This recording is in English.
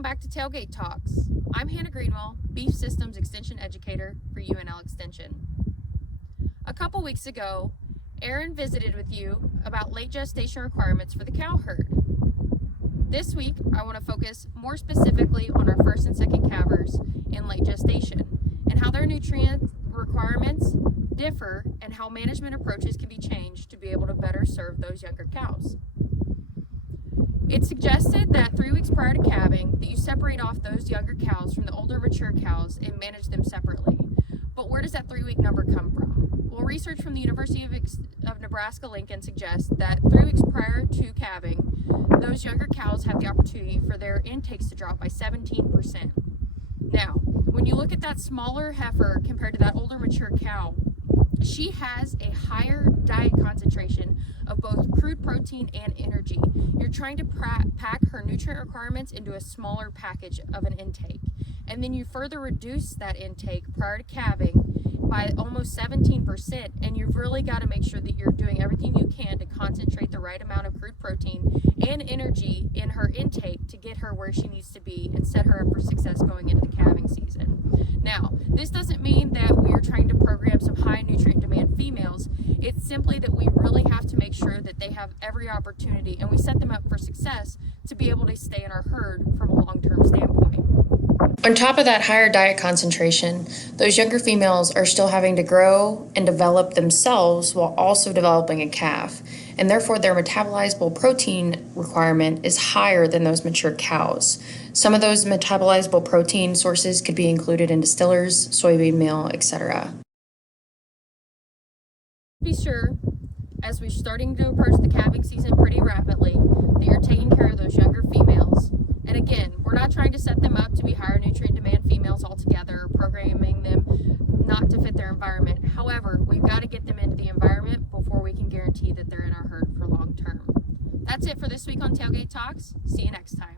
Welcome back to Tailgate Talks. I'm Hannah Greenwell, Beef Systems Extension Educator for UNL Extension. A couple weeks ago, Aaron visited with you about late gestation requirements for the cow herd. This week, I want to focus more specifically on our first and second calvers in late gestation and how their nutrient requirements differ and how management approaches can be changed to be able to better serve those younger cows. It's suggested that 3 weeks prior to calving that you separate off those younger cows from the older mature cows and manage them separately. But where does that 3-week number come from? Well, research from the University of Nebraska Lincoln suggests that 3 weeks prior to calving, those younger cows have the opportunity for their intakes to drop by 17%. Now, when you look at that smaller heifer compared to that older mature cow, she has a higher diet concentration of both crude protein and energy. You're trying to pack her nutrient requirements into a smaller package of an intake. And then you further reduce that intake prior to calving by almost 17%, and you've really got to make sure that you're doing everything you can to concentrate the right amount of crude protein and energy in her intake to get her where she needs to be and set her up for success going into the calving season. Now, this doesn't mean that we're trying to program some high nutrient demand females. It's simply that we really have to make sure that they have every opportunity and we set them up for success to be able to stay in our herd from a long-term standpoint. On top of that higher diet concentration, those younger females are still having to grow and develop themselves while also developing a calf, and therefore their metabolizable protein requirement is higher than those mature cows. Some of those metabolizable protein sources could be included in distillers, soybean meal, etc. Be sure, as we're starting to approach the calving season pretty rapidly, that you're taking care of those younger females. And again, we're not trying to set them up to be higher nutrient demand females altogether, programming them not to fit their environment. However, we've got to get them into the environment before we can guarantee that they're in our herd for long term. That's it for this week on Tailgate Talks. See you next time.